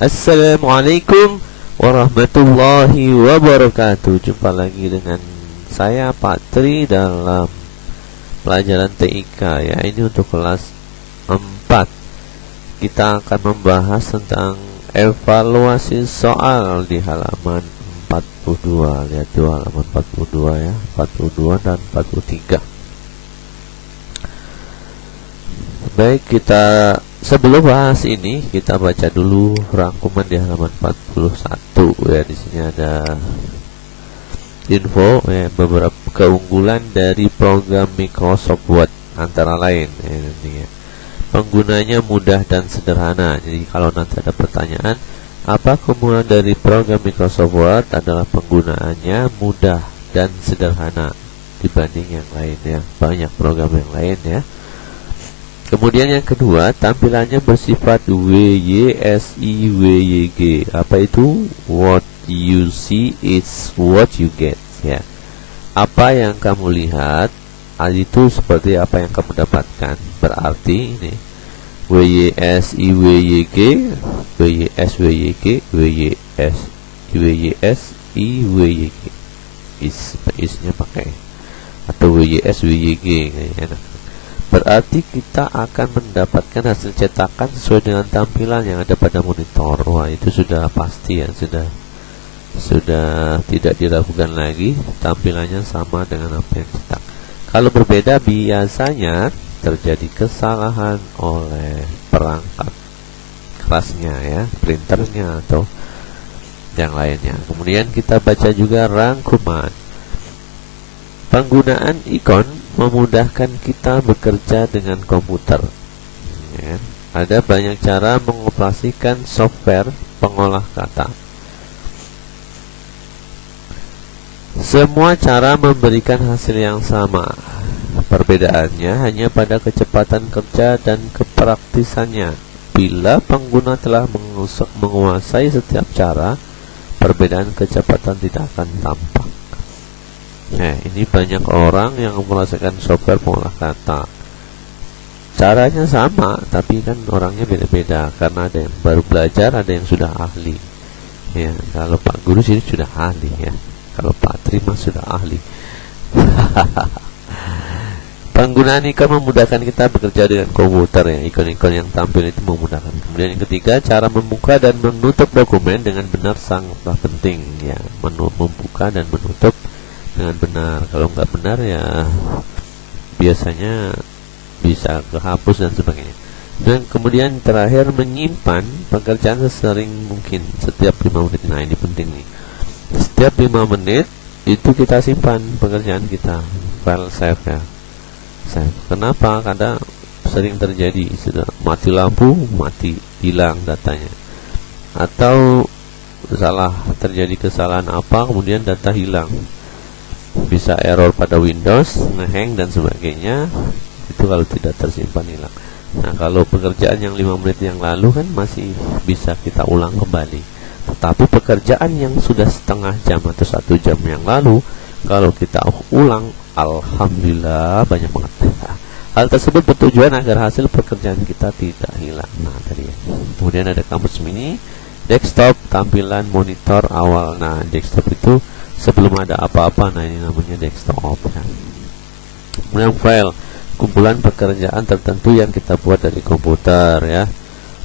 Assalamualaikum warahmatullahi wabarakatuh. Jumpa lagi dengan saya Pak Tri dalam pelajaran TIK ya. Ini untuk kelas 4. Kita akan membahas tentang evaluasi soal di halaman 42. Lihat di halaman 42 ya, 42 dan 43. Baik, kita sebelum bahas ini kita baca dulu rangkuman di halaman 41 ya. Di sini ada info ya, beberapa keunggulan dari program Microsoft Word antara lain ya, ini ya. Penggunanya mudah dan sederhana. Jadi kalau nanti ada pertanyaan, apa keunggulan dari program Microsoft Word, adalah penggunaannya mudah dan sederhana dibanding yang lain ya. Banyak program yang lain ya. Kemudian yang kedua, tampilannya bersifat WYSIWYG. Apa itu? What you see is what you get ya. Apa yang kamu lihat itu seperti apa yang kamu dapatkan. Berarti ini WYSIWYG, WYSWYG, WYSIWYG. Isnya pakai atau WYSWYG enak. Berarti kita akan mendapatkan hasil cetakan sesuai dengan tampilan yang ada pada monitor. Wah, itu sudah pasti ya, sudah tidak diragukan lagi, tampilannya sama dengan apa yang cetak. Kalau berbeda biasanya terjadi kesalahan oleh perangkat kerasnya ya, printernya atau yang lainnya. Kemudian kita baca juga rangkuman. Penggunaan ikon memudahkan kita bekerja dengan komputer ya. Ada banyak cara mengoperasikan software pengolah kata. Semua cara memberikan hasil yang sama. Perbedaannya hanya pada kecepatan kerja dan kepraktisannya. Bila pengguna telah menguasai setiap cara, perbedaan kecepatan tidak akan tampak. Nah, ini banyak orang yang merasakan software pengolah kata. Caranya sama, tapi kan orangnya beda-beda. Karena ada yang baru belajar, ada yang sudah ahli. Ya, kalau Pak Guru sini sudah ahli ya. Kalau Pak Terima sudah ahli. Penggunaan ikon memudahkan kita bekerja dengan komputer ya. Ikon-ikon yang tampil itu memudahkan. Kemudian yang ketiga, cara membuka dan menutup dokumen dengan benar sangatlah penting ya. Membuka dan menutup dengan benar. Kalau nggak benar ya biasanya bisa kehapus dan sebagainya. Dan kemudian terakhir, menyimpan pekerjaan sesering mungkin setiap 5 menit. Nah, ini penting nih. Setiap 5 menit itu kita simpan pekerjaan kita, file save ya. Save. Kenapa? Kadang sering terjadi, sudah mati lampu, mati, hilang datanya. Atau terjadi kesalahan apa, kemudian data hilang. Bisa error pada Windows, ngehang dan sebagainya. Itu kalau tidak tersimpan hilang. Nah, kalau pekerjaan yang 5 menit yang lalu kan masih bisa kita ulang kembali. Tetapi pekerjaan yang sudah setengah jam atau 1 jam yang lalu, kalau kita ulang, alhamdulillah banyak banget. Hal tersebut bertujuan agar hasil pekerjaan kita tidak hilang. Nah, tadi ya. Kemudian ada kamus mini, desktop, tampilan monitor awal. Nah, desktop itu sebelum ada apa-apa, nah ini namanya desktop ya. Kemudian file, kumpulan pekerjaan tertentu yang kita buat dari komputer ya.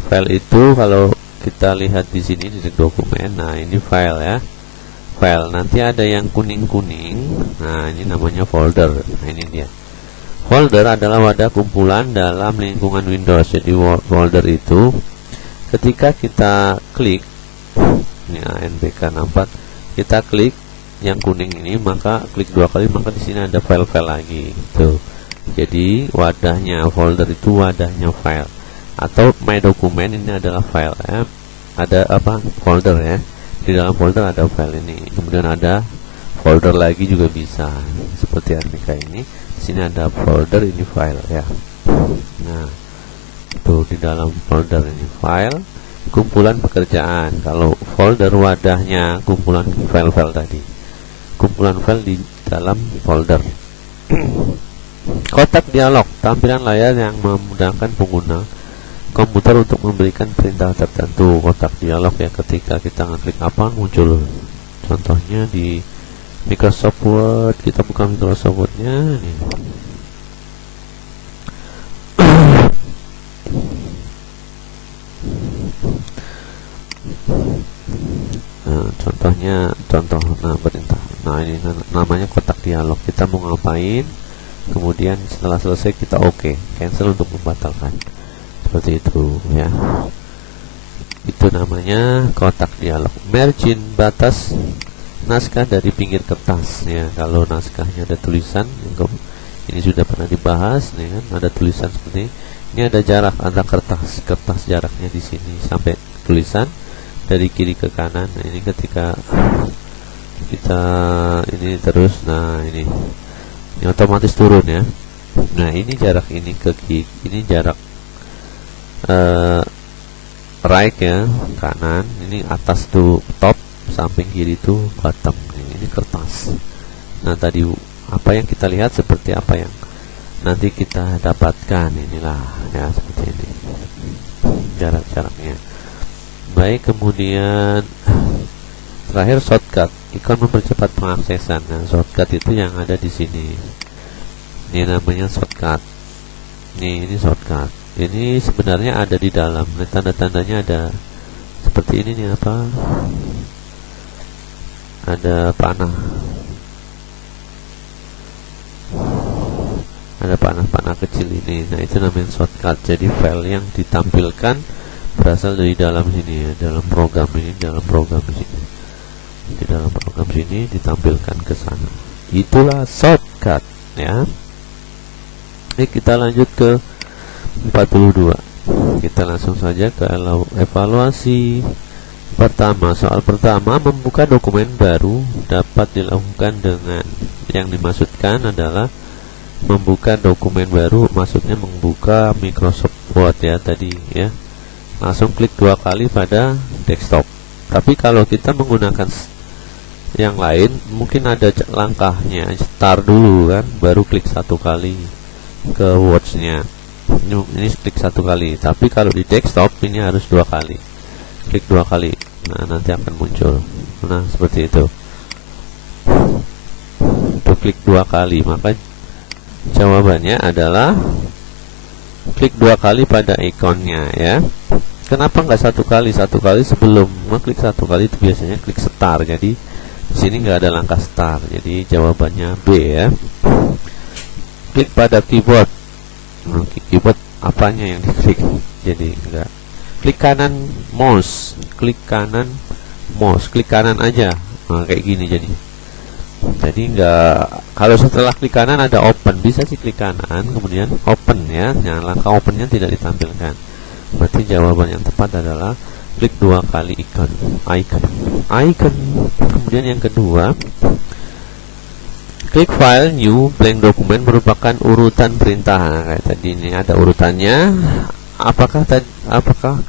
File itu kalau kita lihat di sini di dokumen, nah ini file ya. File nanti ada yang kuning-kuning. Nah, ini namanya folder. Nah, ini dia. Folder adalah wadah kumpulan dalam lingkungan Windows. Jadi folder itu ketika kita klik ini ANBK 64, kita klik yang kuning ini, maka klik 2 kali, maka di sini ada file-file lagi tuh. Jadi wadahnya folder itu wadahnya file, atau my dokumen ini adalah file ya. Ada apa? Folder ya. Di dalam folder ada file ini. Kemudian ada folder lagi juga bisa. Seperti ANBK ini. Di sini ada folder, ini file ya. Nah, tuh di dalam folder ini file, kumpulan pekerjaan. Kalau folder wadahnya kumpulan file-file tadi. Kumpulan file di dalam folder. Kotak dialog, tampilan layar yang memudahkan pengguna komputer untuk memberikan perintah tertentu. Kotak dialog ya, ketika kita ngeklik apa muncul. Contohnya di Microsoft Word, kita buka Microsoft Word-nya nih. Nah, contoh perintah. Nah, ini namanya kotak dialog. Kita mau ngapain? Kemudian setelah selesai kita cancel untuk membatalkan. Seperti itu ya. Itu namanya kotak dialog. Margin, batas naskah dari pinggir kertas ya. Kalau naskahnya ada tulisan, ini sudah pernah dibahas nih kan, ada tulisan seperti ini, ada jarak antara kertas jaraknya di sini sampai tulisan dari kiri ke kanan. Nah, ini ketika kita ini terus, nah ini otomatis turun ya. Nah, ini jarak ini ke kiri, ini jarak right ya, kanan, ini atas tuh top, samping kiri itu bottom. Ini kertas. Nah, tadi apa yang kita lihat seperti apa yang nanti kita dapatkan, inilah ya, seperti ini jarak-jaraknya. Baik, kemudian terakhir shortcut, ikon mempercepat pengaksesan. Nah, shortcut itu yang ada di sini. Ini namanya shortcut. Ini shortcut. Ini sebenarnya ada di dalam. Tanda-tandanya ada seperti ini nih, apa? Ada panah. Ada panah-panah kecil ini. Nah, itu namanya shortcut. Jadi file yang ditampilkan berasal dari dalam sini ya, dalam program ini, di dalam program sini ditampilkan ke sana. Itulah shortcut ya. Ini kita lanjut ke 42. Kita langsung saja ke evaluasi pertama. Soal pertama, membuka dokumen baru dapat dilakukan dengan, yang dimaksudkan adalah membuka dokumen baru, maksudnya membuka Microsoft Word ya tadi ya. Langsung klik 2 kali pada desktop. Tapi kalau kita menggunakan yang lain, mungkin ada langkahnya, start dulu kan, baru klik 1 kali ke Words-nya. Ini klik 1 kali. Tapi kalau di desktop ini harus 2 kali. Klik 2 kali. Nah, nanti akan muncul. Nah, seperti itu. Tuh, klik 2 kali. Maka jawabannya adalah klik 2 kali pada ikonnya ya. Kenapa nggak 1 kali? 1 kali sebelum mengklik 1 kali itu biasanya klik start. Jadi di sini nggak ada langkah start. Jadi jawabannya B ya. Klik pada keyboard. Keyboard apanya yang diklik? Jadi enggak. Klik kanan mouse. Klik kanan mouse. Klik kanan aja. Nah, kayak gini jadi. Jadi enggak, kalau setelah klik kanan ada open, bisa sih klik kanan kemudian open ya. Nah, langkah opennya tidak ditampilkan. Berarti jawaban yang tepat adalah klik 2 kali icon. Kemudian yang kedua, klik file new blank document merupakan urutan perintah. Nah, kayak tadi ini ada urutannya. Apakah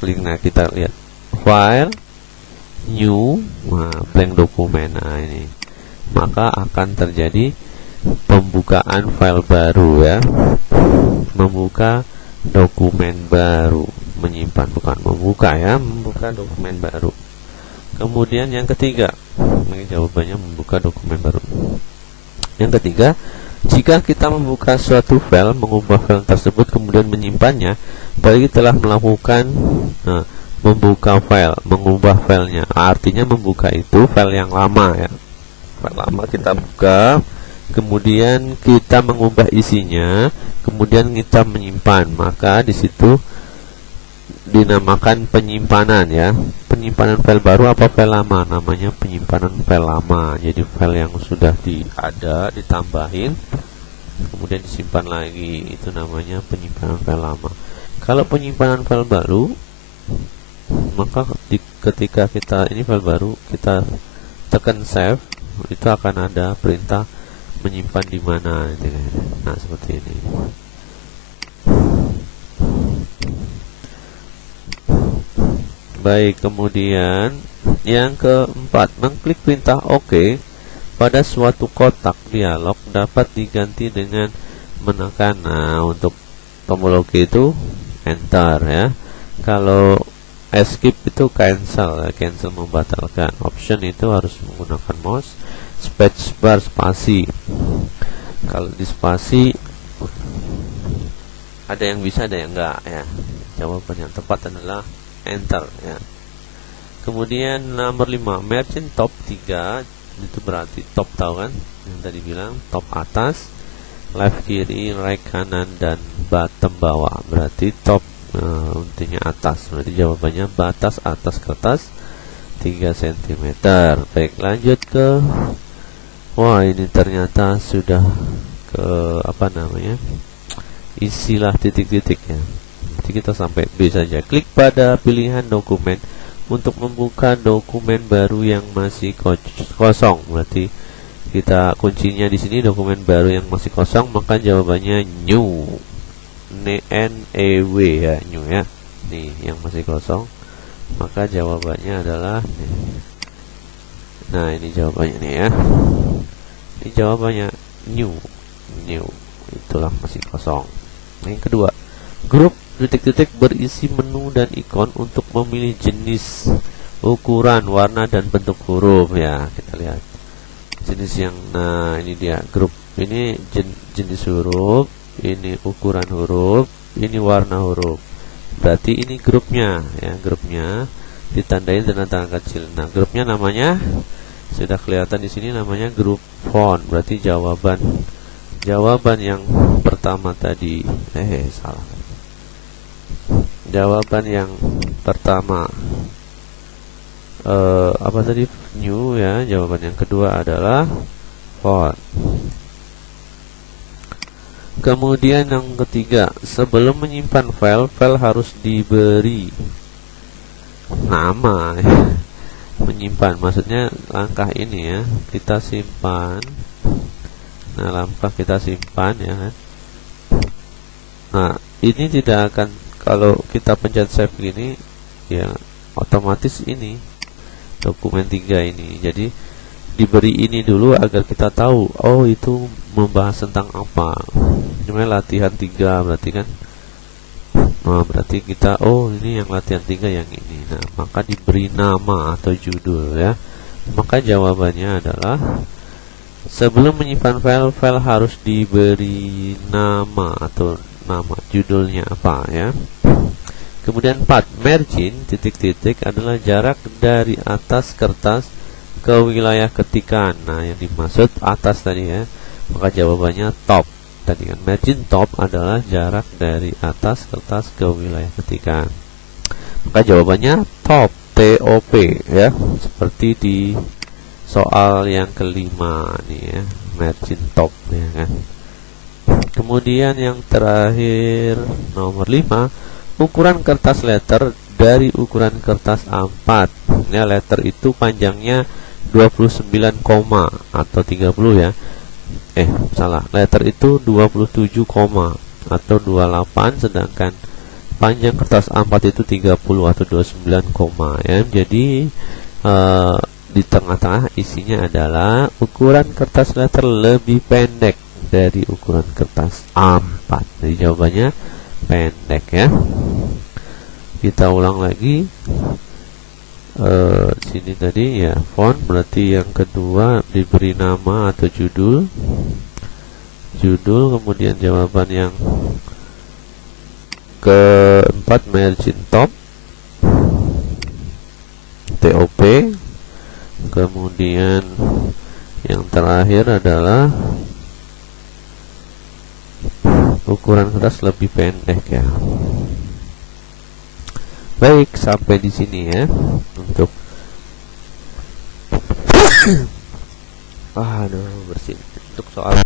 klik, nah kita lihat file new, nah, blank document. Nah, ini maka akan terjadi pembukaan file baru ya, membuka dokumen baru, menyimpan, bukan membuka ya, membuka dokumen baru. Kemudian yang ketiga, ini jawabannya membuka dokumen baru. Yang ketiga, jika kita membuka suatu file, mengubah file tersebut kemudian menyimpannya, berarti telah melakukan membuka file, mengubah filenya. Artinya membuka itu file yang lama ya. File lama kita buka, kemudian kita mengubah isinya, kemudian kita menyimpan, maka di situ dinamakan penyimpanan ya. Penyimpanan file baru apa file lama? Namanya penyimpanan file lama. Jadi file yang sudah ada ditambahin kemudian disimpan lagi, itu namanya penyimpanan file lama. Kalau penyimpanan file baru, maka ketika kita ini file baru, kita tekan save, itu akan ada perintah menyimpan di mana. Nah, seperti ini. Baik, kemudian yang keempat, mengklik perintah OK pada suatu kotak dialog dapat diganti dengan menekan, nah, untuk tombol OK itu enter ya. Kalau escape itu cancel, cancel membatalkan. Option itu harus menggunakan mouse, spacebar spasi. Kalau di spasi ada yang bisa, ada yang enggak ya. Jawaban yang tepat adalah enter ya. Kemudian nomor 5, margin top 3 itu berarti top, tahu kan? Yang tadi bilang top atas, left kiri, right kanan, dan bottom bawah. Berarti top intinya atas. Berarti jawabannya batas atas kertas 3 cm. Baik, lanjut ke wah, ini ternyata sudah ke apa namanya? Isilah titik-titik ya. Nanti kita sampai B saja. Klik pada pilihan dokumen untuk membuka dokumen baru yang masih kosong. Berarti kita kuncinya di sini dokumen baru yang masih kosong, maka jawabannya new. NEW ya, new ya. Nih yang masih kosong, maka jawabannya adalah nih. Nah, ini jawabannya nih ya. Ini jawabannya new. Itulah masih kosong. Yang kedua, grup titik-titik berisi menu dan ikon untuk memilih jenis, ukuran, warna, dan bentuk huruf ya. Kita lihat jenis yang, nah ini dia grup, ini jenis huruf, ini ukuran huruf, ini warna huruf. Berarti ini grupnya ya, grupnya ditandai dengan tanda kecil. Nah, grupnya namanya sudah kelihatan di sini, namanya grup font. Berarti jawaban yang pertama tadi salah. Jawaban yang pertama apa tadi? New ya. Jawaban yang kedua adalah font. Kemudian yang ketiga, sebelum menyimpan file harus diberi nama ya. Menyimpan maksudnya langkah ini ya, kita simpan. Nah, langkah kita simpan ya kan. Nah, ini tidak akan, kalau kita pencet save gini ya, otomatis ini dokumen 3 ini. Jadi diberi ini dulu agar kita tahu, oh itu membahas tentang apa. Namanya latihan 3 berarti kan. Nah, berarti kita, oh ini yang latihan 3 yang ini. Nah, maka diberi nama atau judul ya. Maka jawabannya adalah sebelum menyimpan file harus diberi nama atau nama judulnya apa ya. Kemudian 4, margin titik-titik adalah jarak dari atas kertas ke wilayah ketikan. Nah, yang dimaksud atas tadi ya, maka jawabannya top. Tadi kan margin top adalah jarak dari atas kertas ke wilayah ketikan, maka jawabannya top, TOP ya, seperti di soal yang kelima nih ya, margin top ya kan. Kemudian yang terakhir nomor 5, ukuran kertas letter dari ukuran kertas A4 ya. Letter itu panjangnya 29, atau 30 ya. Salah, letter itu 27, atau 28, sedangkan panjang kertas A4 itu 30 atau 29, ya. Jadi di tengah-tengah isinya adalah ukuran kertas letter lebih pendek dari ukuran kertas A4. Jadi jawabannya pendek ya. Kita ulang lagi. Sini tadi ya font, berarti yang kedua diberi nama atau judul, kemudian jawaban yang keempat margin top, TOP, kemudian yang terakhir adalah ukuran kertas lebih pendek ya. Baik, sampai di sini ya untuk bersih untuk soal